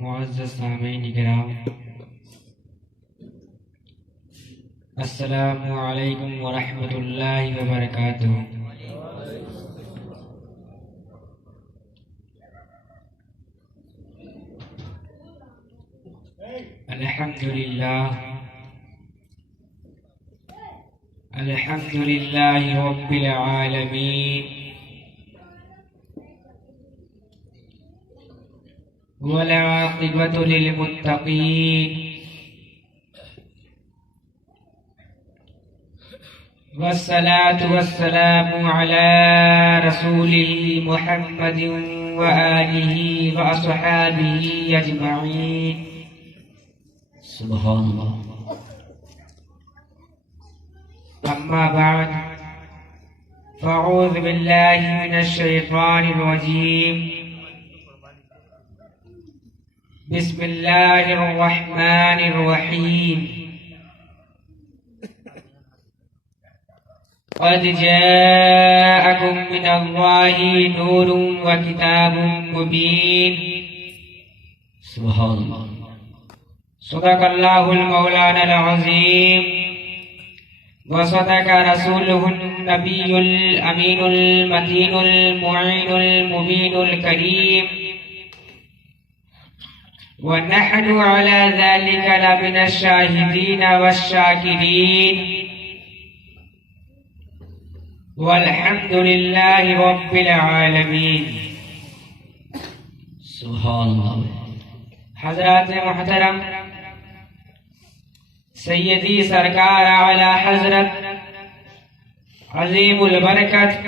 معزز سامعین کرام، السلام علیکم ورحمۃ اللہ وبرکاتہ۔ الحمد للہ رب العالمین، والعاقبۃ للمتقین، والصلاة والسلام علی رسولہ محمد وآلہ وأصحابہ اجمعین۔ سبحان اللہ۔ اما بعد فاعوذ باللہ من الشیطان الرجیم، بسم اللہ الرحمن الرحیم۔ قد جاءکم من اللہ نور وکتاب مبین۔ سبحان اللہ۔ صدق اللہ المولانا العظیم، وصدق رسوله النبی الامین المتین المعین المبین الکریم، ونحن على ذلك لمن الشاہدین والشاکرین، والحمد للہ رب العالمین۔ سبحان اللہ۔ حضرات محترم، سیدی سرکار اعلی حضرت عظیم البرکت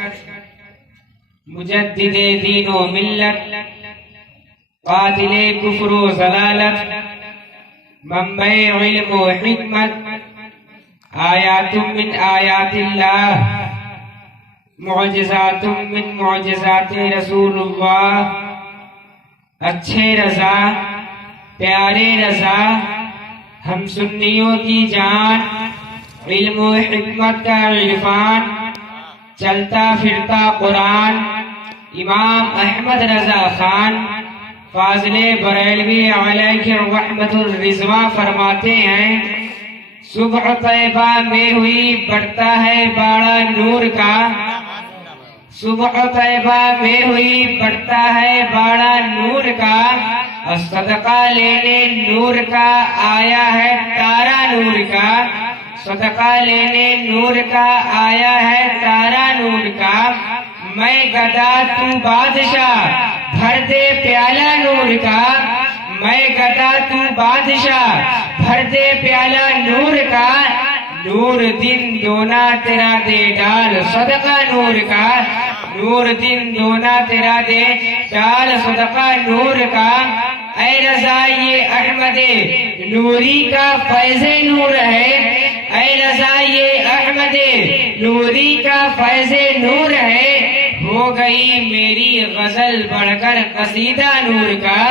مجدد دین و ملت، قاتل کفر و ضلالت، منبع علم و حکمت، آیات من آیات اللہ، معجزات من معجزات رسول اللہ، اچھے رضا پیارے رضا، ہم سنیوں کی جان، علم و حکمت کا عرفان، چلتا پھرتا قرآن، امام احمد رضا خان فاضل بریلوی علیہ الرحمت الرضوان فرماتے ہیں، صبح طیبہ میں ہوئی بڑھتا ہے باڑا نور کا، صبح طیبہ میں ہوئی بڑھتا ہے باڑا نور کا، صدقہ لینے نور کا آیا ہے تارا نور کا، صدقہ لینے نور کا آیا ہے تارا نور کا، میں گدا تو بادشاہ بھر دے پیالہ نور کا، میں گدا تو بادشاہ بھر دے پیالہ نور کا، نور دن دونا تیرا دے ڈال صدقہ نور کا، نور دن دونا تیرا دے ڈال صدقہ نور کا، اے رضا یہ احمد نوری کا فیض نور ہے، اے رضا یہ احمد نوری کا فیض نور ہے، ہو گئی میری غزل بڑھ کر قصیدہ نور کا،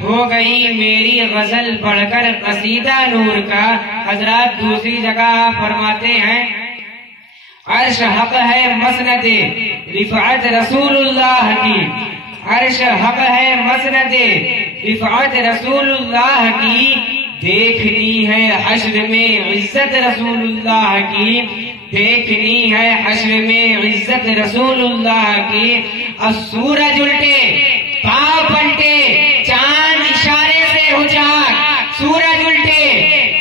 ہو گئی میری غزل بڑھ کر قصیدہ نور کا۔ حضرات دوسری جگہ فرماتے ہیں، عرش حق ہے مسند رفعت رسول اللہ کی، عرش حق ہے مسند رفعت رسول اللہ کی، دیکھنی ہے حشر میں عزت رسول اللہ کی، دیکھنی ہے حشر میں عزت رسول اللہ کی، سورج الٹے پاؤں پلٹے چاند اشارے سے اجاگ، سورج الٹے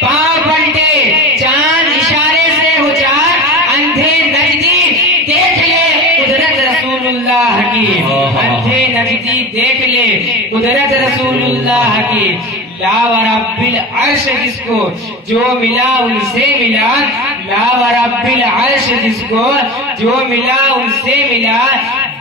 پاؤں پلٹے چاند اشارے سے اجاگ، اندھے نجدی دیکھ لے قدرت رسول اللہ کی، اندھے نجدی دیکھ لے قدرت رسول اللہ کی، لا ورب العرش جس کو جو ملا ان سے ملا، لا ورب العرش جس کو جو ملا ان سے ملا،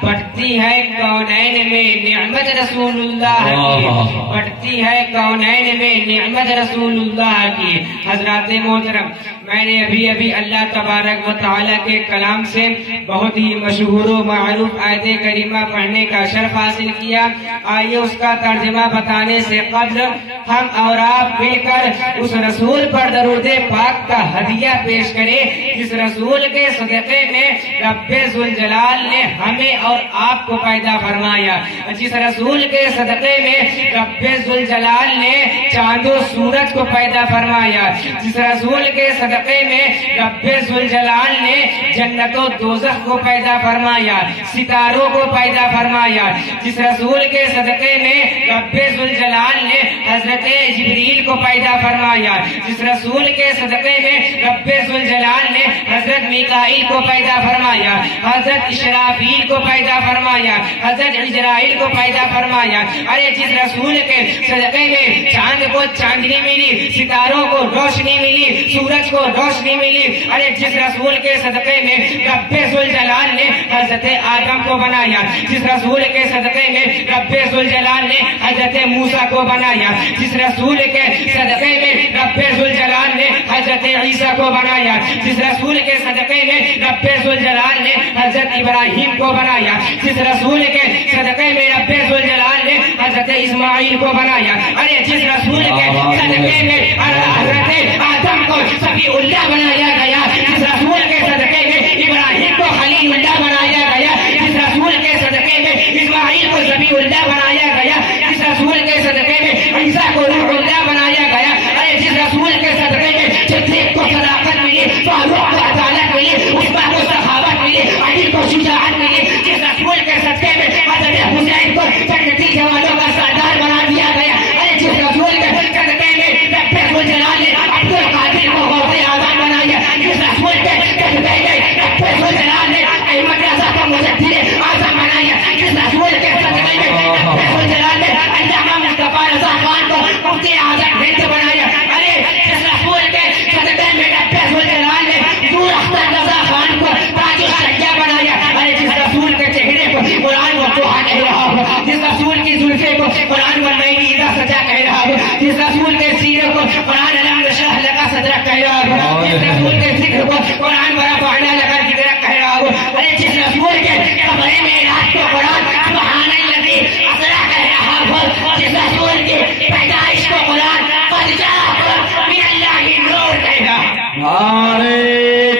بڑھتی ہے کونین میں نعمت رسول اللہ کی، بڑھتی ہے کونین میں نعمت رسول اللہ کی۔ حضرات محترم، میں نے ابھی اللہ تبارک و تعالیٰ کے کلام سے بہت ہی مشہور و معروف آیت کریمہ پڑھنے کا شرف حاصل کیا. آئیے اس کا ترجمہ بتانے سے قبل ہم اور آپ مل کر اس رسول پر درود پاک کا ہدیہ پیش کریں جس رسول کے صدقے میں رب ذوالجلال نے ہمیں اور آپ کو پیدا فرمایا, جس رسول کے صدقے میں رب ذوالجلال نے چاند و سورج کو پیدا فرمایا, جس رسول کے صدقے میں رب ذوالجلال نے جنت و دوزخ کو پیدا فرمایا, ستاروں کو پیدا فرمایا, جس رسول کے صدقے میں رب ذوالجلال نے حضرت جبریل کو پیدا فرمایا, جس رسول کے صدقے میں رب ذوالجلال نے حضرت میکائیل کو پیدا فرمایا, حضرت اسرافیل کو پیدا فرمایا, حضرت عزرائیل کو پیدا فرمایا. ارے جس رسول کے صدقے میں چاند کو چاندنی ملی, ستاروں کو روشنی ملی, سورج کو روشنی ملی. ارے جس رسول کے صدقے میں رب ذوالجلال نے حضرت آدم کو بنایا, جس رسول کے صدقے میں رب ذوالجلال نے حضرت موسیٰ کو بنایا, جس رسول کے صدقے میں رب ذوالجلال نے حضرت عیسیٰ کو بنایا, جس رسول کے صدقے میں رب ذوالجلال نے حضرت ابراہیم کو بنایا, جس رسول کے صدقے میں رب ذوالجلال نے حضرت اسماعیل کو بنایا. ارے جس رسول کے صدقے میں حضرت آدم کو صفی اللہ بنایا گیا, جس رسول کے صدقے میں ابراہیم کو خلیل اللہ بنایا گیا, جس رسول کے صدقے میں اسماعیل کو ذبیح اللہ بنایا گیا, جس رسول کے صدقے میں عیسیٰ کو روح اللہ بنایا گیا. ارے جس رسول کے صدقے میں صدیق کو صداقت ملی, فاروق کو عدالت ملی, عثمان کو سخاوت ملی, علی کو شجاعت ملی, جس رسول کے صدقے میں حضرت حسین کو جنتی جوانوں کا سردار بنا دیا گیا. ارے جس رسول کے صدقے میں رب ذوالجلال نے عبد القادر کو غوث اعظم بنایا, جس رسول کے صدقے میں رب ذوالجلال نے احمد رضا کو مجدد اعظم بنایا, جس رسول کے صدقے میں رب ذوالجلال نے علامہ مصطفیٰ رضا خان کو مفتی اعظم ہند بنایا. ارے جس رسول کے صدقے میں رب ذوالجلال نے نور اختر رضا خان کو تاج الشریعہ بنایا. ارے جس رسول کے چہرے کو قرآن و توحا کہہ رہا ہو, جس رسول کی زلفے کو قرآن و نئی اذا سجا کہہ رہا ہو, جس رسول کے سیرے کو قرآن علم نشرح لگا صدرہ کہہ رہا ہو, جس رسول کے ذکر کو قرآن ورفعنا لگا ذکرہ کہہ رہا ہو. ارے جس رسول کے کمرے میں رات کو قرآن سبحان الذی اسریٰ کہہ رہا ہو, جس رسول کی پیدائش کو قرآن قد جاءکم من اللہ نور کہہ رہا ہو. نعرہ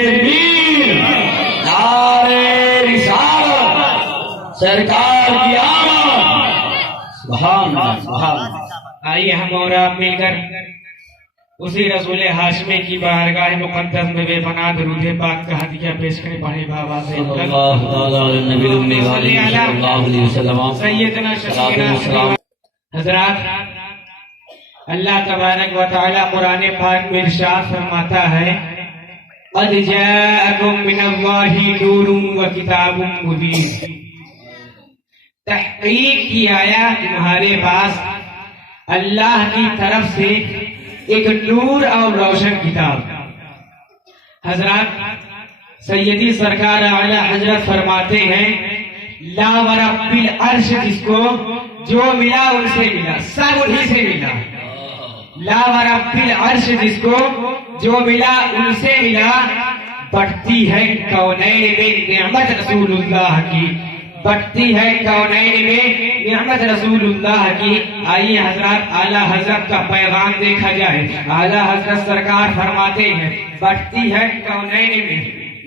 تکبیر, نعرہ رسالت, سرکار کی آمد, سبحان اللہ سبحان اللہ. آئیے ہم اور آپ مل کر اسی رسول ہاشمی کی بارگاہ مقدس میں بے پناہ درود پاک کا ہدیہ پیش کریں. پڑھیں بآواز صلی اللہ تعالی علی نبی الامی وآلہ صلی اللہ علیہ وسلم. سیدنا شفیعنا. حضرات, اللہ تبارک و تعالی قرآن پاک میں ارشاد فرماتا ہے, قد جاءکم من اللہ نور و کتاب مبین. تحقیق کی آیا تمہارے پاس اللہ کی طرف سے ایک نور اور روشن کتاب. حضرات, سیدی سرکار اعلی حضرت فرماتے ہیں, لا ورب العرش, جس کو جو ملا ان سے ملا, سب انہی سے ملا. لا ورب العرش, جس کو جو ملا ان سے ملا. بڑھتی ہے کونین میں نعمت رسول اللہ کی, بڑھتی ہے کونین میں نعمت رسول اللہ کی. آئیے حضرات اعلیٰ حضرت کا پیغام دیکھا جائے. اعلیٰ حضرت سرکار فرماتے ہیں بڑھتی ہے کونین میں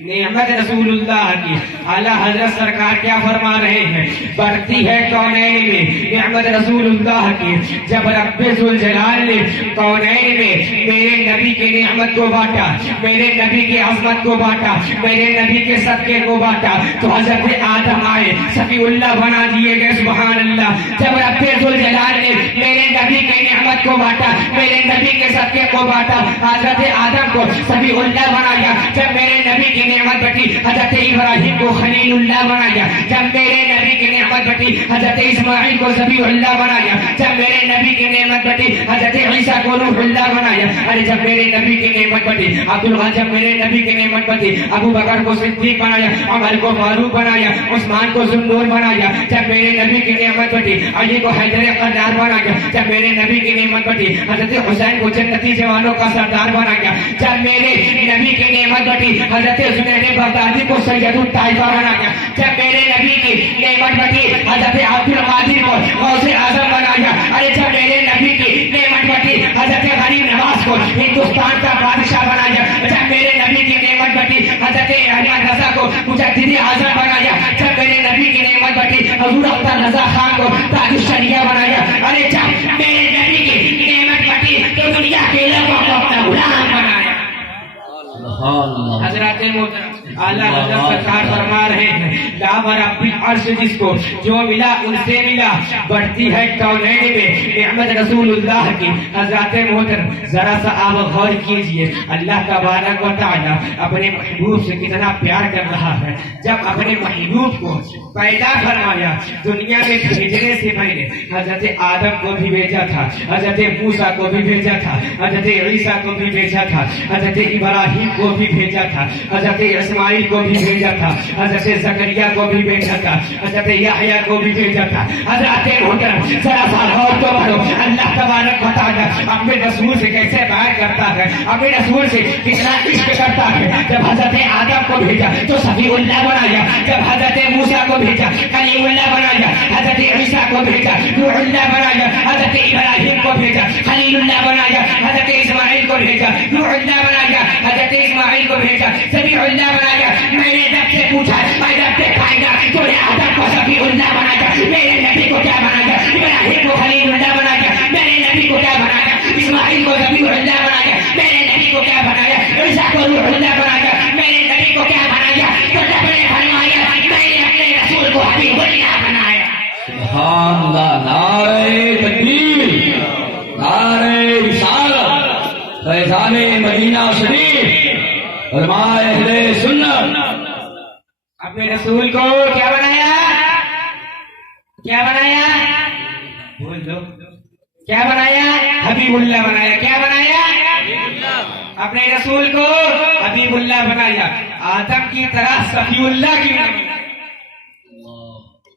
نعمت رسول اللہ کی. اعلیٰ حضرت سرکار کیا فرما رہے ہیں, بڑھتی ہے کونین میں نعمت رسول اللہ کی. جب رب ذوالجلال نے کونین میں میرے نبی کے نعمت کو بانٹا, میرے نبی کی عظمت کو بانٹا, میرے نبی کے صدقے کو بانٹا, تو حضرت آدم آئے صفی اللہ بنا دیے گئے. سبحان اللہ. جب رب ذوالجلال نے میرے نبی کے نعمت کو بانٹا, میرے نبی کے صدقے کو بانٹا, حضرت آدم کو صفی اللہ بنایا. جب میرے نبی کی نعمت بٹی, حضرت ابراہیم کو خلیل اللہ بنایا. جب میرے نبی کی نعمت بٹی حضرت اسماعیل کو ذبیح اللہ بنایا، جب میرے نبی کی نعمت بٹی حضرت عیسیٰ کو روح اللہ بنایا، ارے جب میرے نبی کی نعمت بٹی عبدالغفار، جب میرے نبی کی نعمت بٹی ابو بکر کو صدیق بنایا، عمر کو فاروق بنایا، عثمان کو ذوالنور بنایا، جب میرے نبی کی نعمت بٹی علی کو حیدر قرار بنایا، جب میرے نبی کی نعمت بٹی حضرت حسین کو جنتی جوانوں کا سردار بنایا، جب میرے نبی کی نعمت بٹی حضرت زنید بغدادی کو سید الطائفہ بنایا، جب میرے نبی کی نعمت بٹی حضرت عبد القادر کو غوث اعظم بنایا، ارے جب میرے نبی کی نعمت بٹی حضرت غریب نواز کو ہندوستان کا بادشاہ بنایا، جب میرے نبی کی نعمت بٹی حضرت احمد رضا کو مجدد اعظم بنایا، جب میرے نبی کی نعمت بٹی حضور اختر رضا خان کو تاج الشریعہ بنایا، ارے جب میرے نبی کی نعمت بٹی تو دنیا کے لوگوں کو اپنا غلام بنایا۔ حضرات محترم اعلیٰ حضرت سرکار فرما رہے ہیں لا رب العرش جس کو جو ملا ان سے ملا، بڑھتی ہے کونین میں نعمت رسول اللہ کی۔ حضرات محترم ذرا سا آپ غور کیجئے، اللہ تبارک و تعالی اپنے محبوب سے کتنا پیار کر رہا ہے۔ جب اپنے محبوب کو پیدا فرمایا، دنیا میں بھیجنے سے پہلے حضرت آدم کو بھی بھیجا تھا، حضرت موسیٰ کو بھی بھیجا تھا، حضرت عیسیٰ کو بھی بھیجا تھا، حضرت ابراہیم کو بھی بھیجا تھا، حضرت اسماعیل کو بھی بھیجا تھا، حضرت زکریا کو بھی بھیجا تھا، حضرت یحییٰ کو بھی بھیجا تھا۔ حضرات محترم ذرا سا غور تو کرو، اللہ تبارک و تعالی اپنے رسول سے کیسے پیار کرتا ہے، اپنے رسول سے کتنا عشق کرتا ہے۔ جب حضرت آدم کو بھیجا تو صفی اللہ بنایا، جب حضرت موسیٰ کو بھیجا کلیم اللہ بنایا، حضرت عیسیٰ کو بھیجا روح اللہ بنایا، حضرت ابراہیم کو بھیجا خلیل اللہ بنایا، حضرت اسماعیل کو بھیجا روح اللہ بنایا، حضرت اسماعیل کو بھیجا ذبیح اللہ بنایا۔ میں نے رب سے پوچھا اے رب کائنات، تو نے آدم کو ذبیح اللہ بنایا، میرے نبی کو کیا بنایا؟ ابراہیم کو خلیل اللہ بنایا، میرے نبی کو کیا بنایا؟ اسماعیل کو ذبیح اللہ بنایا، میرے نبی کو کیا بنایا؟ عیسیٰ کو روح اللہ بنایا، میرے نبی کو کیا بنایا؟ تو رب نے فرمایا میں نے اپنے رسول کو حبیب اللہ بنایا۔ سبحان اللہ، نعرہ تکبیر، نعرہ رسالت، فیضان مدینہ شریف، علماء اہل سنت۔ اپنے رسول کو کیا بنایا؟ کیا بنایا؟ بول دو، کیا بنایا؟ حبیب اللہ بنایا۔ کیا بنایا؟ اپنے رسول کو حبیب اللہ بنایا۔ آدم کی طرح صفی اللہ کیوں نہ بنایا؟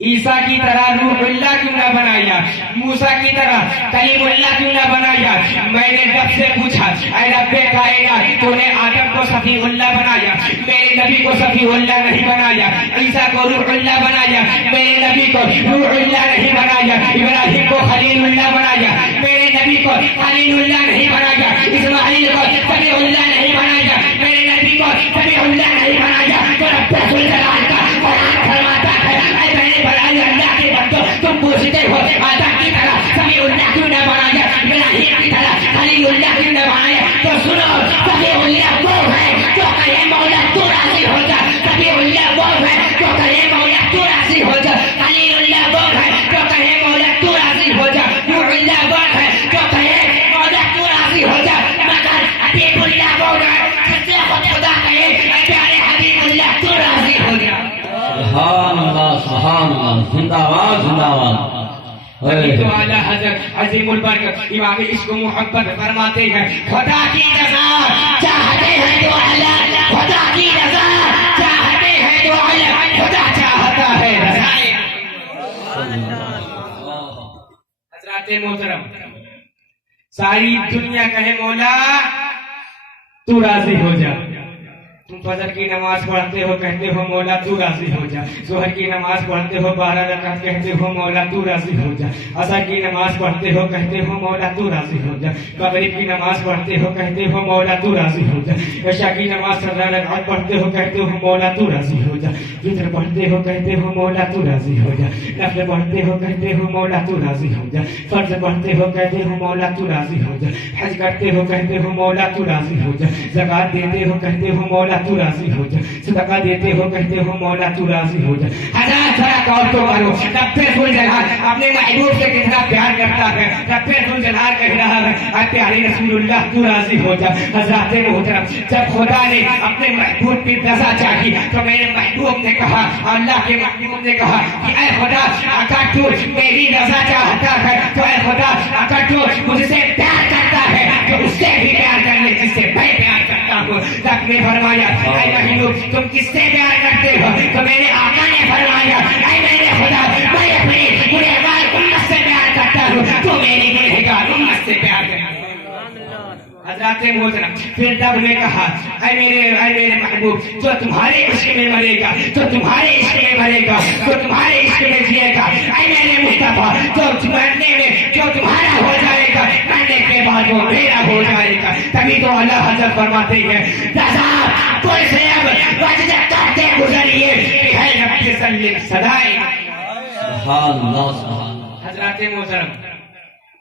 عیسیٰ کی طرح روح اللہ کیوں نہ بنایا؟ موسیٰ کی طرح کلیم اللہ کیوں نہ بنایا؟ میں نے رب سے پوچھا اے رب کائنات، تو نے آدم کو صفی اللہ بنایا، میرے نبی کو صفی اللہ نہیں بنایا، عیسیٰ کو روح اللہ بنایا، میرے نبی کو روح اللہ نہیں بنایا، ابراہیم کو خلیل اللہ بنایا، میرے نبی کو خلیل اللہ نہیں بنایا، اسماعیل کو صفی اللہ نہیں بنایا، میرے نبی کو صفی اللہ نہیں بنایا۔ تو رب ذوالجلال کا قرآن فرماتا ہے اے میرے بڑائی اللہ کے بندو، تم پوچھتے ہو آدم کی طرح صفی اللہ کیوں نہ بنایا، ابراہیم کی طرح خلیل اللہ کیوں نہ بنایا؟ تو سنو، صفی اللہ وہ ہے جو کہے مولا تو راضی ہو جا، صفی اللہ وہ ہے جو کہے مولا تو راضی ہو جا، خلیل اللہ وہ ہے جو کہے مولا تو راضی ہو جا، روح اللہ وہ ہے جو کہے مولا تو راضی ہو جا، مگر حبیب اللہ وہ ہے جس سے خدا کہے اے پیارے حبیب اللہ تو راضی ہو جا۔ سبحان اللہ، سبحان اللہ، زندہ باد، زندہ باد۔ تو اعلیٰ حضرت عظیم البرکت امام عشق و محبت فرماتے ہیں خدا کی رضا چاہتے ہیں تو اعلیٰ، خدا کی رضا چاہتے ہیں تو اعلیٰ، خدا چاہتا ہے رضا۔ حضرات محترم ساری دنیا کہے مولا تو راضی ہو جا، تم فجر کی نماز پڑھتے ہو کہتے ہو مولا تو راضی ہو جا، ظہر کی نماز پڑھتے ہو 12 رکعت کہتے ہو مولا تو راضی ہو جا، عصر کی نماز پڑھتے ہو کہتے ہو مولا تو راضی ہو جا، مغرب کی نماز پڑھتے ہو کہتے ہو مولا تو راضی ہو جا، عشاء کی نماز 17 رکعت پڑھتے ہو کہتے ہو مولا تو راضی ہو جا، وتر پڑھتے ہو کہتے ہو مولا تو راضی ہو جا، نفل پڑھتے ہو کہتے ہو مولا تو راضی ہو جا، فرض پڑھتے ہو کہتے ہو مولا تو راضی ہو جا، حج کرتے ہو کہتے ہو مولا تو راضی ہو جا، زکات دیتے ہو کہتے ہو مولا تو راضی ہو جا، صدقہ دیتے ہو کہتے ہو مولا تو راضی ہو جا۔ حضرات ذرا غور تو کرو، رب ذوالجلال اپنے محبوب سے کتنا پیار کرتا ہے۔ رب ذوالجلال کہہ رہا ہے اے پیارے رسول اللہ تو راضی ہو جا۔ حضرات محترم جب خدا نے اپنے محبوب کی رضا چاہی تو میرے محبوب نے نے کہا, اللہ کے محبوب نے کہا کہ اے خدا اگر تو میری رضا چاہتا ہے تو اے خدا اگر تو مجھ سے پیار کرتا ہے تو اس سے بھی پیار کر لے جس سے میں پیار کرتا ہوں. رب نے فرمایا اے محبوب تم کس سے پیار کرتے ہو؟ تو میرے آقا نے فرمایا اے میرے خدا میں اپنی گنہگار امت سے پیار کرتا ہوں, تو میری گنہگار امت سے پیار کرتا ہوں. حضرات محترم پھر رب نے کہا اے میرے محبوب جو تمہارے عشق میں مرے گا, جو تمہارے عشق میں مرے گا, جو تمہارے عشق میں جیے گا, اے میرے مصطفیٰ جو مرنے میں جو تمہارا ہو جائے گا مرنے کے بعد وہ میرا ہو جائے گا. تبھی تو اللہ حضرت فرماتے ہیں رضا کوئی سے اب وجد کرتے گزریے کہ ہے رب سلم صدائے. سبحان اللہ سبحان اللہ. حضرات محترم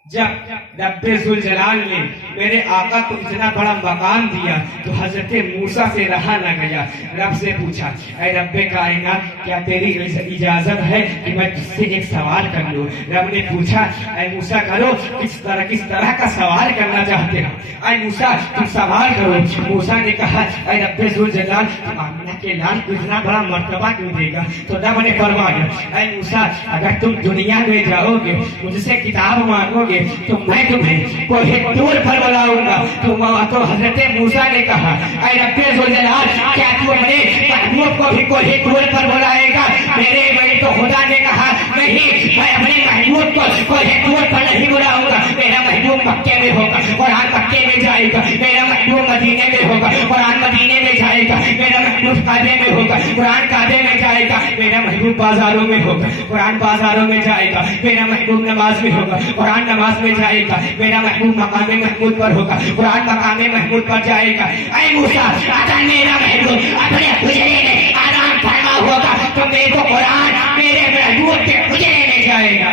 جب رب ذوالجلال نے میرے آقا کو اتنا بڑا مقام دیا تو حضرت موسیٰ سے رہا نہ گیا. رب سے پوچھا اے رب کائنات کیا تیری اجازت ہے کہ میں تجھ سے ایک سوال کر لوں؟ رب نے پوچھا اے موسیٰ کرو, کس طرح کا سوال کرنا چاہتے ہو؟ اے موسیٰ تم سوال کرو. موسیٰ نے کہا اے رب ذوالجلال تم آمنہ کے لال کو اتنا بڑا مرتبہ کیوں دے گا؟ تو رب نے فرمایا اے موسیٰ اگر تم دنیا میں جاؤ گے مجھ سے کتاب مانگو گے تو میں تمہیں کوئی طور پر بلاؤں گا. تو حضرت موسیٰ نے کہا اے رب ذوالجلال کیا تو اپنے محبوب کو بھی کوئی طور پر بلائے گا؟ میرے تو خدا نے کہا نہیں, میں اپنے محبوب کو کوئی طور پر نہیں بلاؤں گا. میرا محبوب مکے میں ہوگا, قرآن مکے میں جائے گا. میرا محبوب مدینے میں ہوگا, قرآن مدینے میں جائے گا. میرا محبوب کعبے میں ہوگا, قرآن کعبے میں جائے گا. میرا محبوب بازاروں میں ہوگا, قرآن بازاروں میں جائے گا. میرا محبوب نماز میں ہوگا, قرآن نماز میں جائے گا. میرا محبوب مقام محمود پر ہوگا, قرآن مقام محمود پر جائے گا. اے موسیٰ اگر میرا محبوب اپنے حجرے میں آرام فرما ہوگا تو میں تو قرآن میرے محبوب کے حجرے میں جائے گا.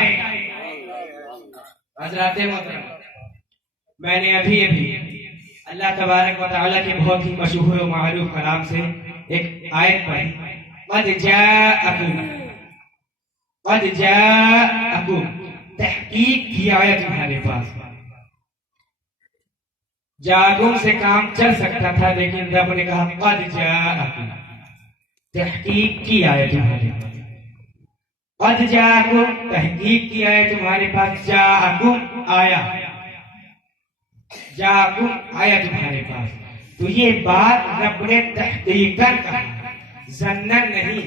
حضرات محترم میں نے ابھی اللہ تبارک و تعالیٰ کے بہت ہی مشہور و معروف کلام سے ایک آیت پڑھی قد جاءکم تحقیق کی آیت تمہارے پاس. جاگوں سے کام چل سکتا تھا لیکن رب نے کہا قد جاءکم تحقیق کی آیت تمہارے پاس. قد جاءکم تحقیق کی آیت تمہارے پاس. جاءکم آیا, جاءکم آیا تمہارے پاس. تو یہ بات رب نے تحقیقاً کہا, ظنن نہیں,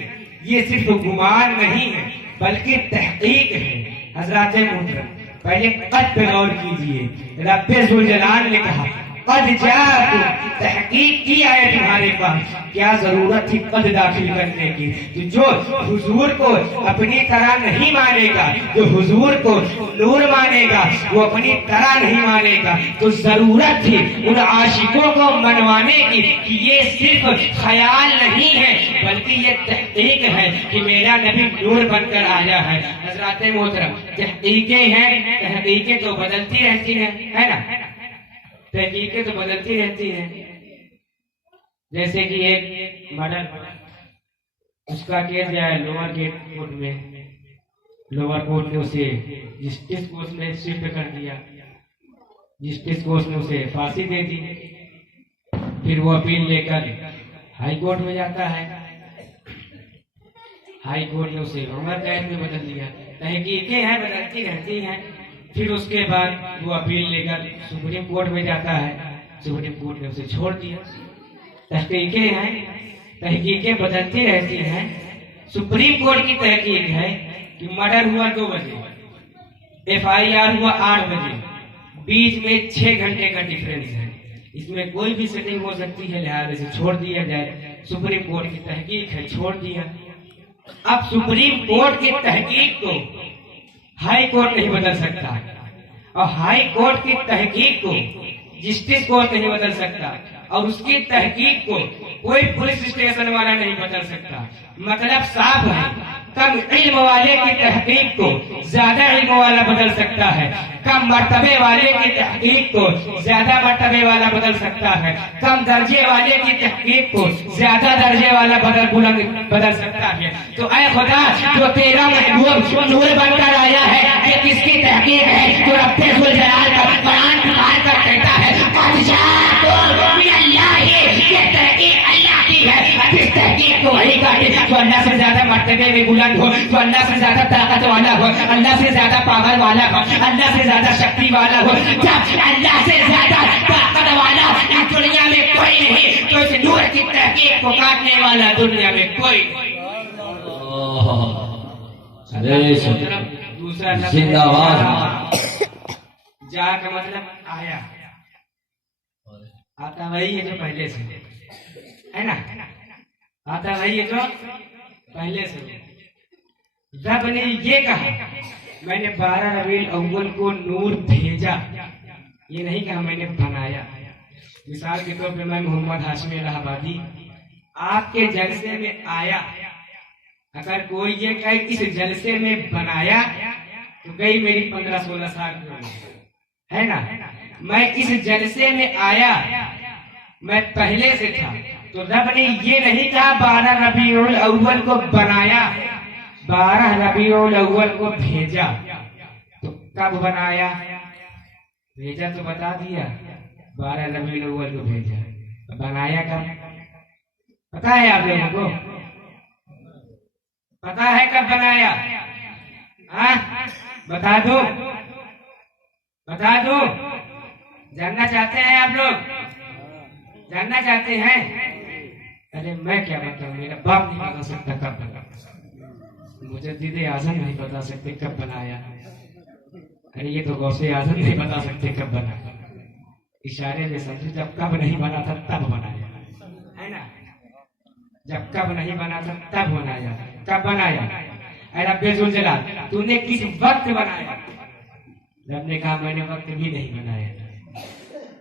یہ صرف گمان نہیں ہے بلکہ تحقیق ہے. حضرات محترم پہلے قد پہ غور کیجئے. رب ذوالجلال نے کہا قد جاءکم تحقیق کی آئے تمہارے پاس. کیا ضرورت تھی قد داخل کرنے کی؟ جو حضور کو اپنی طرح نہیں مانے گا, جو حضور کو نور مانے گا وہ اپنی طرح نہیں مانے گا. تو ضرورت تھی ان عاشقوں کو منوانے کی کہ یہ صرف خیال نہیں ہے بلکہ یہ تحقیق ہے کہ میرا نبی نور بن کر آیا ہے. حضرات محترم تحقیقیں ہیں, تحقیقیں تو بدلتی رہتی ہیں, ہے نا, تحقیقیں تو بدلتی رہتی ہیں. جیسے کہ ایک مرڈر اس کا کیس گیا ہے لوور کورٹ میں, لوور کورٹ نے اسے جسٹس کورٹ میں شفٹ کر دیا, جسٹس کورٹ نے اسے پھانسی دے دی. پھر وہ اپیل لے کر ہائی کورٹ میں جاتا ہے, ہائی کورٹ نے اسے عمر قید میں بدل دیا. تحقیقیں ہیں بدلتی رہتی ہیں. پھر اس کے بعد وہ اپیل لے کر سپریم کورٹ میں جاتا ہے, سپریم کورٹ نے اسے چھوڑ دیا. تحقیقیں ہیں, تحقیقیں بدلتی رہتی ہیں. سپریم کورٹ کی تحقیق ہے کہ مرڈر ہوا 2 بجے, FIR ہوا 8 بجے, بیچ میں 6 گھنٹے کا ڈیفرنس ہے. اس میں کوئی بھی سیٹنگ ہو سکتی ہے, لہٰذا سے چھوڑ دیا جائے. سپریم کورٹ کی تحقیق ہے, چھوڑ دیا. اب سپریم کورٹ کی تحقیق کو ہائی کورٹ نہیں بدل سکتا, اور ہائی کورٹ کی تحقیق کو جسٹس کورٹ نہیں بدل سکتا, اور اس کی تحقیق کو کوئی پولیس اسٹیشن والا نہیں بدل سکتا. مطلب صاف ہے, کم علم والے کی تحقیق کو زیادہ علم والا بدل سکتا ہے, کم مرتبے والے کی تحقیق کو زیادہ مرتبے والا بدل سکتا ہے, کم درجے والے کی تحقیق کو زیادہ درجے والا بدل سکتا ہے. تو اے خدا جو تیرا محبوب نور بن کر آیا ہے یہ کس کی تحقیق ہے؟ تو رب ذوالجلال کا قرآن پکار کر کہتا ہے قد جاءکم من اللہ, یہ تحقیق اللہ کی ہے. جس تحقیق کو وہی کا تو اللہ سے زیادہ مرتبے میں بلند ہو، تو اللہ سے زیادہ طاقت والا ہو، اللہ سے زیادہ پاور والا ہو، اللہ سے زیادہ شکتی والا ہو. جب اللہ سے زیادہ طاقت والا اس دنیا میں کوئی نہیں، تو اس نور کی تحقیق کو کاٹنے والا دنیا میں کوئی نہیں. دوسرا زندہ باد. جا کا مطلب آیا، آتا وہی ہے جو پہلے سے ہے نا، آتا وہی ہے جو پہلے سے. رب نے یہ کہا میں نے 12 ربیع الاول کو نور بھیجا، یہ نہیں کہا میں نے بنایا. مثال کے طور پہ میں محمد ہاشمی الہ آبادی آپ کے جلسے میں آیا، اگر کوئی یہ کہے اس جلسے میں بنایا تو گئی میری 15-16 سال کی عمر، ہے نا. میں اس جلسے میں آیا، میں پہلے سے تھا. تو رب نے یہ نہیں کہا 12 ربیع الاول کو بنایا، 12 ربیع الاول کو بھیجا. تو کب بنایا؟ بھیجا تو بتا دیا، 12 ربیع الاول کو بھیجا. بنایا کب پتا ہے آپ لوگوں کو؟ پتا ہے کب بنایا؟ ہاں بتا دو، بتا دو. جاننا چاہتے ہیں آپ لوگ؟ جاننا چاہتے ہیں؟ ارے میں کیا بتاؤں، میرا باپ نہیں بتا سکتا کب بنا، مجدد اعظم نہیں بتا سکتے کب بنایا. ارے یہ تو غوث اعظم نہیں بتا سکتے کب بنا. اشارے میں سمجھے جب کب نہیں بنا تھا تب بنایا، ہے نا. جب کب نہیں بنا تھا تب بنایا. کب بنایا؟ اے رب ذوالجلال تو نے کس وقت بنایا؟ رب نے کہا میں نے وقت بھی نہیں بنایا.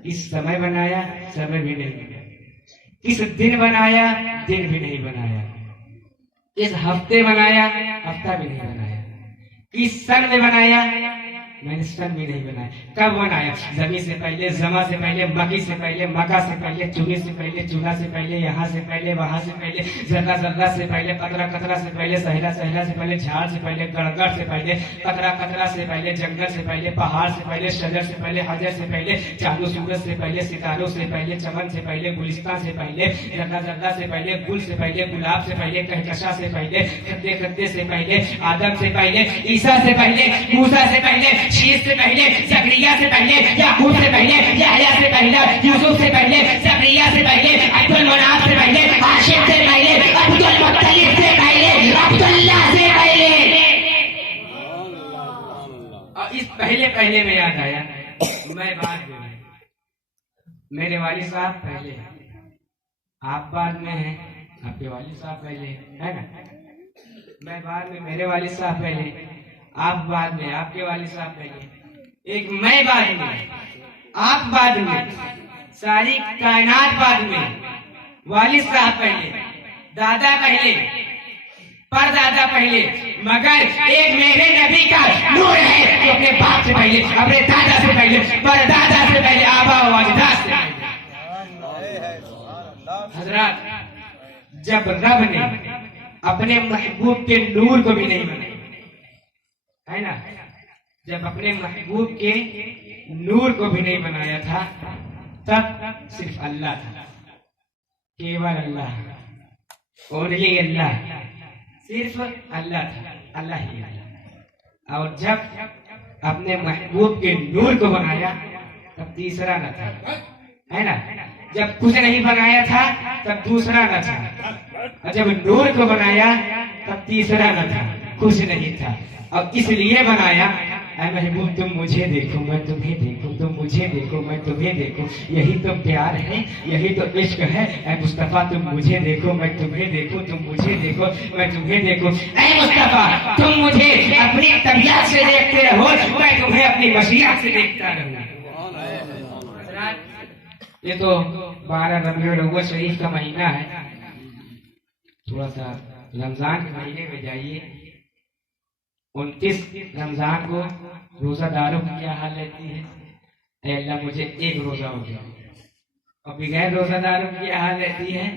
کس سمے بنایا؟ سمے بھی نہیں بنایا. کس دن بنایا؟ دن بھی نہیں بنایا. کس ہفتے بنایا؟ ہفتہ بھی نہیں بنایا. کس سن میں بنایا؟ میں نے سن بھی نہیں بنایا. کب بنایا؟ زمین سے پہلے، زما سے پہلے، مکی سے پہلے، مکہ سے پہلے، چونے سے پہلے، چولہا سے پہلے، یہاں سے پہلے، وہاں سے پہلے، ذرہ ذرہ سے پہلے، قطرہ قطرہ سے پہلے، صحرا صحرا سے پہلے، جھاڑ سے پہلے، گڑگڑ سے پہلے، قطرہ قطرہ سے پہلے، جنگل سے پہلے، پہاڑ سے پہلے، شجر سے پہلے، حجر سے پہلے، چاند و سورج سے پہلے، ستاروں سے پہلے، چمن سے پہلے، گلستان سے پہلے، ذرہ ذرہ سے پہلے، گل سے پہلے، گلاب سے پہلے، کہکشاں سے پہلے، خدے خدے سے پہلے، آدم سے پہلے، عیسیٰ سے پہلے، موسیٰ سے پہلے، شیش سے پہلے، زکریا سے پہلے، یعقوب سے پہلے، یحییٰ سے پہلے، یوسف سے پہلے، زکریا سے پہلے، عبد المناف سے پہلے، ہاشم سے پہلے، عبد المطلب سے پہلے، عبداللہ سے پہلے. اور اس پہلے پہلے میں یاد آیا میں بعد میں، میرے والد صاحب پہلے، آپ بعد میں ہیں، آپ کے والد صاحب پہلے، ہے نا. میں بعد میں، میرے والد صاحب پہلے، آپ بعد میں، آپ کے والد صاحب پہلے. ایک میں بعد میں، آپ بعد میں، ساری کائنات بعد میں. والد صاحب پہلے، دادا پہلے، پر دادا پہلے، مگر ایک میرے نبی کا نور ہے جو اپنے باپ سے پہلے، اپنے دادا سے پہلے، پر دادا سے پہلے، آبا و اجداد سے پہلے. حضرات جب رب نے اپنے محبوب کے نور کو بھی نہیں بنایا، ہے نا، جب اپنے محبوب کے نور کو بھی نہیں بنایا تھا تب صرف اللہ تھا، کیول اللہ، اونلی اللہ، صرف اللہ تھا، اللہ ہی اللہ. اور جب اپنے محبوب کے نور کو بنایا تب تیسرا نہ تھا، ہے نا. جب کچھ نہیں بنایا تھا تب دوسرا نہ تھا، اور جب نور کو بنایا تب تیسرا نہ تھا، کچھ نہیں تھا. اور اس لیے بنایا اے محبوب تم مجھے دیکھو میں تمہیں دیکھوں، تم مجھے دیکھو میں تمہیں دیکھوں. یہی تو پیار ہے، یہی تو عشق ہے. اے مصطفیٰ تم مجھے دیکھو میں تمہیں دیکھوں، تم مجھے دیکھو میں تمہیں دیکھوں. اے مصطفیٰ تم مجھے اپنی طبیعت سے دیکھتے رہو، میں تمہیں اپنی مشیت سے دیکھتا رہوں. یہ تو 12 ربیع الاول شریف کا مہینہ ہے. تھوڑا سا رمضان کے مہینے میں جائیے. 29 رمضان کو روزہ داروں کی کیا حال رہتی ہے؟ اے اللہ مجھے ایک روزہ ہو گیا. اور بغیر روزہ داروں کی کیا حال رہتی ہے؟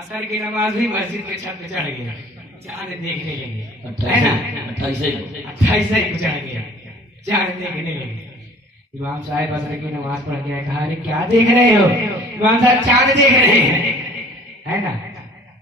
عصر کی نماز بھی مسجد کے چھت پہ چڑھ گیا، چاند دیکھنے لگے، ہے نا. 28 کو چڑھ گیا، چاند دیکھنے لگے. امام صاحب عصر کی نماز پڑھ گیا، کہا ارے کیا دیکھ رہے ہو؟ امام صاحب چاند دیکھ رہے ہیں، ہے نا.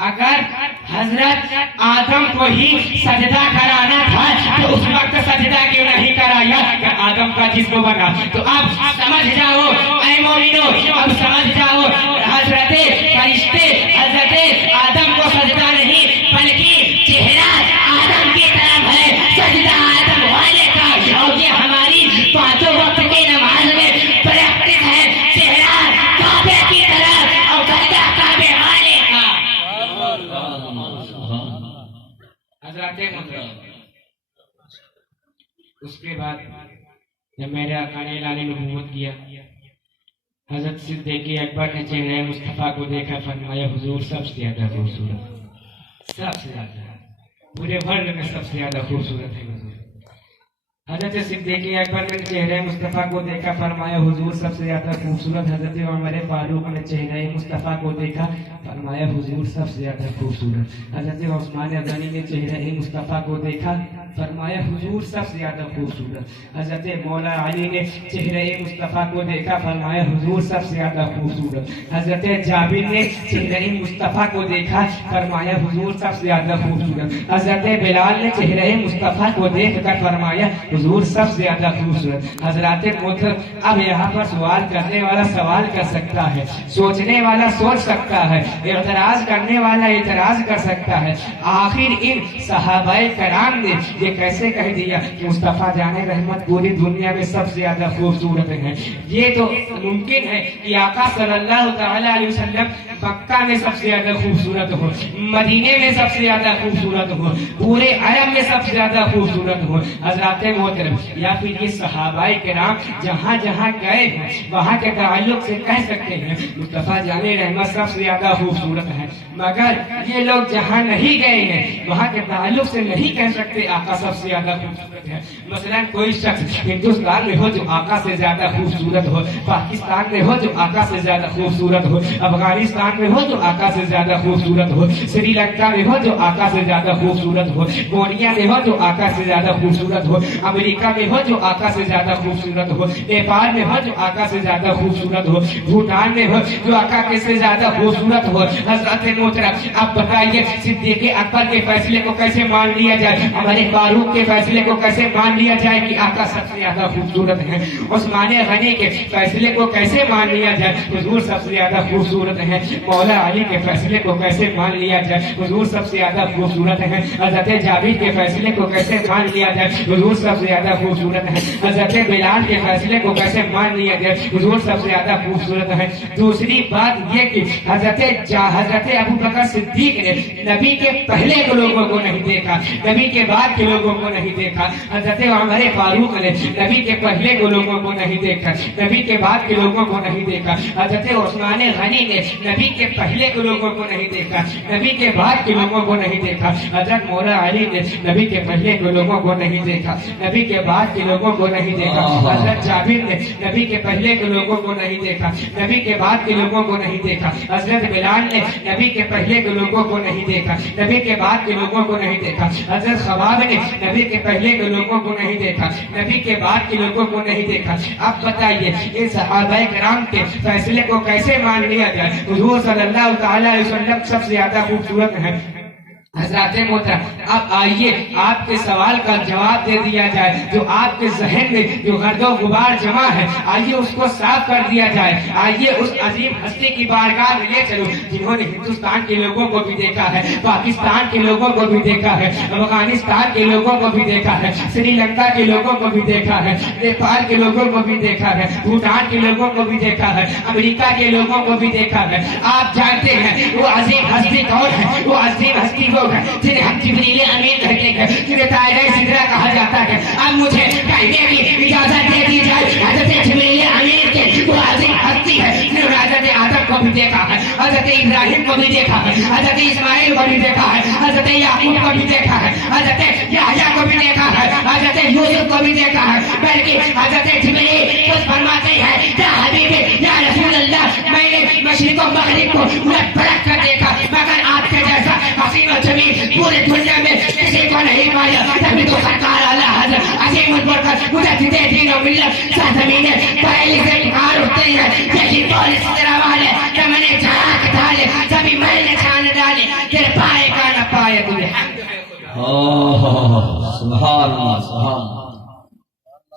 اگر حضرت آدم کو ہی سجدہ کرانا تھا تو اس وقت سجدہ کیوں نہیں کرایا کہ آدم کا جسم بنا؟ تو اب سمجھ جاؤ اے مومنو، اب سمجھ جاؤ حضرت فرشتے حضرت آدم کو سجدہ نہیں بلکہ چہرہ آدم کی طرف ہے، سجدہ آدم والے کا، اور یہ ہماری پانچوں وقت کی نماز میں پریکٹس ہے، چہرہ کعبے کی طرف اور سجدہ کعبے والے کا۔ حضرات محترم، اس کے بعد جب میرے آقا نے اعلان نبوت کیا، حضرت صدیق اکبر نے چہرہ مصطفیٰ کو دیکھا، فرمایا حضور سب سے زیادہ خوبصورت، سب سے زیادہ پورے ورلڈ میں سب سے زیادہ خوبصورت ہے حضور۔ حضرت صدیق اکبر نے چہرہ مصطفیٰ کو دیکھا، فرمایا حضور سب سے زیادہ خوبصورت۔ حضرت عمر فاروق نے چہرہ مصطفیٰ کو دیکھا، فرمایا حضور سب سے زیادہ خوبصورت۔ حضرت عثمان غنی نے چہرہ مصطفیٰ کو دیکھا، فرمایا حضور سب سے زیادہ خوبصورت۔ حضرت مولا علی نے چہرہ مصطفیٰ کو دیکھا، فرمایا حضور سب سے زیادہ خوبصورت۔ حضرت جابر نے چہرہ مصطفیٰ کو دیکھا، فرمایا حضور سب سے زیادہ خوبصورت۔ حضرت بلال نے چہرہ مصطفیٰ کو دیکھ کر فرمایا حضور سب سے زیادہ خوبصورت۔ حضرات محترم، اب یہاں پر سوال کرنے والا سوال کر سکتا ہے، سوچنے والا سوچ سکتا ہے، اعتراض کرنے والا اعتراض کر سکتا ہے، آخر ان صحابہ کرام نے یہ کیسے کہہ دیا کہ مصطفیٰ جان رحمت پوری دنیا میں سب سے زیادہ خوبصورت ہیں؟ یہ تو ممکن ہے کہ آقا صلی اللہ تعالی علیہ وسلم مکہ میں سب سے زیادہ خوبصورت ہو، مدینے میں سب سے زیادہ خوبصورت ہو، پورے عرب میں سب سے زیادہ خوبصورت ہو۔ حضرات محترم، یا پھر یہ صحابہ کرام جہاں جہاں گئے ہیں وہاں کے تعلق سے کہہ سکتے ہیں مصطفیٰ جان رحمت سب سے زیادہ خوبصورت ہے، مگر یہ لوگ جہاں نہیں گئے ہیں وہاں کے تعلق سے نہیں کہہ سکتے آقا سب سے زیادہ خوبصورت ہے۔ مثلا کوئی شخص ہندوستان میں ہو جو آقا سے زیادہ خوبصورت ہو، پاکستان میں ہو جو آقا سے زیادہ خوبصورت ہو، افغانستان میں ہو جو آقا سے زیادہ خوبصورت ہو، سری لنکا میں ہو جو آقا سے زیادہ خوبصورت ہو، بوریا میں ہو جو آقا سے زیادہ خوبصورت ہو، امریکہ میں ہو جو آقا سے زیادہ خوبصورت ہو، نیپال میں ہو جو آقا سے زیادہ خوبصورت ہو، بھوٹان میں ہو جو آقا کے سے زیادہ خوبصورت ہو۔ حضرت محترم، اب بتائیے صدیق اکبر کے فیصلے کو کیسے مان لیا جائے، ہمارے فاروق کے فیصلے کو کیسے مان لیا جائے کہ آقا سب سے زیادہ خوبصورت ہیں، عثمان غنی کے فیصلے کو کیسے مان لیا جائے حضور سب سے زیادہ خوبصورت ہیں، مولا علی کے فیصلے کو کیسے مان لیا جائے حضور سب سے زیادہ خوبصورت ہیں، حضرت جابر کے فیصلے کو کیسے مان لیا جائے حضور سب سے زیادہ خوبصورت ہیں، حضرت بلال کے فیصلے کو کیسے مان لیا جائے حضور سب سے زیادہ خوبصورت ہیں۔ دوسری بات یہ کہ حضرت ابو بکر صدیق نے نبی کے پہلے کے لوگوں کو نہیں دیکھا، نبی کے بعد کے لوگوں کو نہیں دیکھا، حضرت عمر فاروق نے نبی کے پہلے کے لوگوں کو نہیں دیکھا، نبی کے بعد کے لوگوں کو نہیں دیکھا، حضرت عثمان غنی نے نبی کے پہلے کے لوگوں کو نہیں دیکھا، نبی کے بعد کے لوگوں کو نہیں دیکھا، حضرت مولا علی نے نبی کے پہلے کے لوگوں کو نہیں دیکھا، نبی کے بعد کے لوگوں کو نہیں دیکھا، حضرت جابر نے نبی کے پہلے کے لوگوں کو نہیں دیکھا، نبی کے بعد کے لوگوں کو نہیں دیکھا، حضرت بلال نے نبی کے پہلے کے لوگوں کو نہیں دیکھا، نبی کے بعد کے لوگوں کو نہیں دیکھا، حضرت خباب نے نبی کے پہلے کے لوگوں کو نہیں دیکھا، نبی کے بعد کے لوگوں کو نہیں دیکھا۔ اب بتائیے ان صحابہ کرام کے فیصلے کو کیسے مان لیا جائے حضور صلی اللہ تعالی علیہ وسلم سب سے زیادہ خوبصورت ہیں؟ حضرات محترم، اب آئیے آپ کے سوال کا جواب دے دیا جائے، جو آپ کے ذہن میں جو گرد و غبار جمع ہے آئیے اس کو صاف کر دیا جائے، آئیے اس عظیم ہستی کی بارگاہ میں لے چلو جنہوں نے ہندوستان کے لوگوں کو بھی دیکھا ہے، پاکستان کے لوگوں کو بھی دیکھا ہے، افغانستان کے لوگوں کو بھی دیکھا ہے، سری لنکا کے لوگوں کو بھی دیکھا ہے، نیپال کے لوگوں کو بھی دیکھا ہے، بھوٹان کے لوگوں کو بھی دیکھا ہے، امریکہ کے لوگوں کو بھی دیکھا ہے۔ آپ جانتے ہیں وہ عظیم ہستی کون ہے؟ وہ عظیم ہستی جنہیں ہم جبریل امین کہتے ہیں، جنہیں طائرہ سدرہ کہا جاتا ہے۔ اب مجھے کہنے کی اجازت دے دی جائے حضرت جبریل امین کے وہ عظیم ہستی ہے جنہوں نے حضرت آدم کو بھی دیکھا ہے، حضرت ابراہیم کو بھی دیکھا ہے، حضرت اسماعیل کو بھی دیکھا ہے، حضرت یعقوب کو بھی دیکھا ہے، حضرت یحییٰ کو بھی دیکھا ہے، حضرت یوسف کو بھی دیکھا ہے، بلکہ حضرت جبریل خود فرماتے ہیں کہ حبیبی یا رسول اللہ میں نے مشرق و مغرب کو الٹ پلٹ کر دیکھا مگر آپ کے جیسا حسین و جمیل پورے دنیا میں کسی کو نہیں پایا۔ تبھی تو سرکار اعلیٰ حضرت عظیم البرکت مجدد دین و ملت سرزمین پہلے سے پکار اٹھتے ہیں، یہی بول اس طرح والے کہ میں نے جھاگ ڈالے سبھی میں نے چھان ڈالے کہ سبحان اللہ سبحان اللہ۔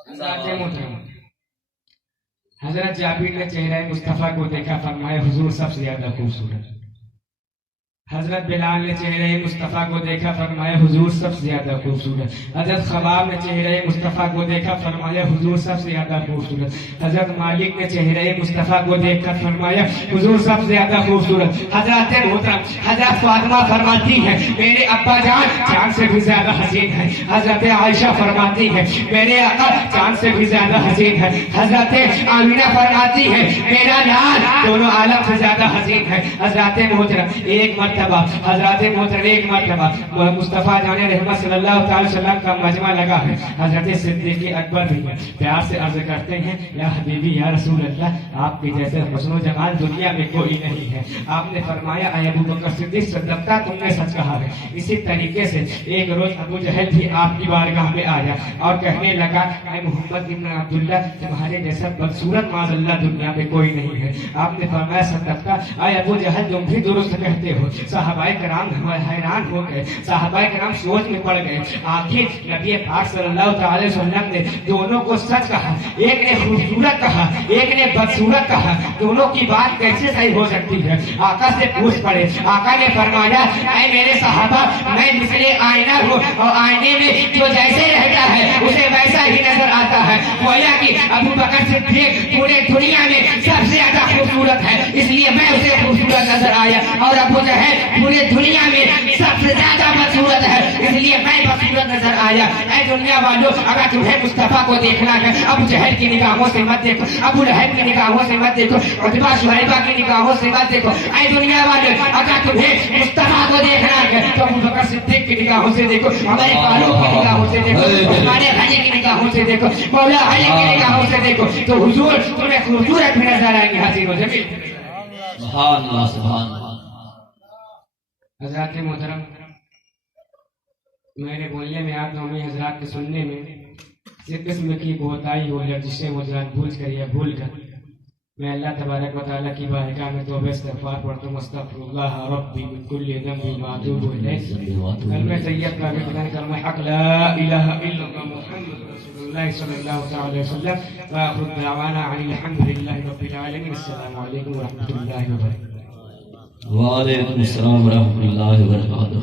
حضرات محترم، حضرت جابر نے چہرہ مصطفیٰ کو دیکھا، فرمایا حضور سب سے زیادہ خوبصورت۔ حضرت بلال نے چہرہ مصطفیٰ کو دیکھا، فرمایا حضور سب سے زیادہ خوبصورت۔ حضرت خباب نے چہرہ مصطفیٰ کو دیکھا، فرمایا حضور سب سے زیادہ خوبصورت۔ حضرت مالک نے چہرہ مصطفیٰ کو دیکھ کر فرمایا حضور سب سے زیادہ خوبصورت۔ حضرت محترم، حضرت فاطمہ فرماتی ہے میرے ابا جان چاند سے بھی زیادہ حسین ہے۔ حضرت عائشہ فرماتی ہے میرے آقا چاند سے بھی زیادہ حسین ہے۔ حضرت آمینہ فرماتی ہے میرا لال دونوں عالم سے زیادہ حسین ہے۔ حضرت محترم ایک مرتبہ حضرات محترم ایک مرتبہ مصطفیٰ جان رحمت صلی اللہ تعالی وسلم کا مجمع لگا ہے۔ حضرت صدیق اکبر بھی پیار سے عرض کرتے ہیں یا حبیبی یا رسول اللہ، آپ کے جیسے حسن و جمال دنیا میں کوئی نہیں ہے۔ آپ نے فرمایا اے ابو بکر صدیق صدقتا تم نے سچ کہا ہے۔ اسی طریقے سے ایک روز ابو جہل بھی آپ کی بارگاہ میں آیا اور کہنے لگا اے محمد بن عبداللہ تمہارے جیسا بدصورت معاذ اللہ دنیا میں کوئی نہیں ہے۔ آپ نے فرمایا صدقتا اے ابو جہل تم بھی درست کہتے ہو۔ صحابہ کرام حیران ہو گئے، صحابہ کرام سوچ میں پڑ گئے۔ آخر نبی پاک صلی اللہ تعالی وسلم نے دونوں کو سچ کہا، ایک نے خوبصورت کہا ایک نے بدصورت کہا، دونوں کی بات کیسے صحیح ہو سکتی ہے؟ آقا سے پوچھ پڑے۔ آقا نے فرمایا اے میرے صحابہ میں مثل آئینہ ہوں اور آئینے میں جو جیسے رہتا ہے اسے ویسا ہی نظر آتا ہے۔ گویا کہ ابو بکر صدیق پورے دنیا میں سب سے زیادہ خوبصورت ہے، اس لیے میں اسے خوبصورت نظر آیا، اور ابو جہل پورے دنیا میں سب سے زیادہ بدصورت ہے، اس لیے میں بدصورت نظر آیا۔ اے دنیا والوں اگر تمہیں مصطفیٰ کو دیکھنا ہے ابو جہل کی نگاہوں سے مت دیکھو، ابو لہب کی نگاہوں سے مت دیکھو، عتبہ شہیبہ کی نگاہوں سے مت دیکھو۔ اے دنیا والوں اگر تمہیں مصطفیٰ کو دیکھنا ہے تو ابو بکر صدیق کی نگاہوں سے دیکھو، ہمارے فاروق کی نگاہوں سے دیکھو، ہمارے علی کی نگاہوں سے دیکھو، مولا علی کی نگاہوں سے دیکھو، تو حضور تمہیں خوبصورت بھی نظر آئیں گے، حسین و جمیل۔ سبحان اللہ سبحان اللہ۔ حضرات محترم میرے بولنے میں آپ نومی حضرات کے سننے میں اس قسم کی کوتاہی ہو یا جسے وہ جان بوجھ کر یا بھول کر میں اللہ تبارک و تعالیٰ کی بارگاہ میں توبہ استغفار پڑھتا ہوں۔ استغفر اللہ ربی من کل ذنب واتوب الیہ۔ کلمہ طیب کا بیان کلمہ حق لا الہ الا اللہ محمد رسول اللہ صلی اللہ تعالی وسلم۔ وآخر دعوانا عن الحمد للہ رب العالمین۔ السلام علیکم ورحمۃ اللہ وبرکاتہ۔ وعلیکم السلام ورحمۃ اللہ وبرکاتہ۔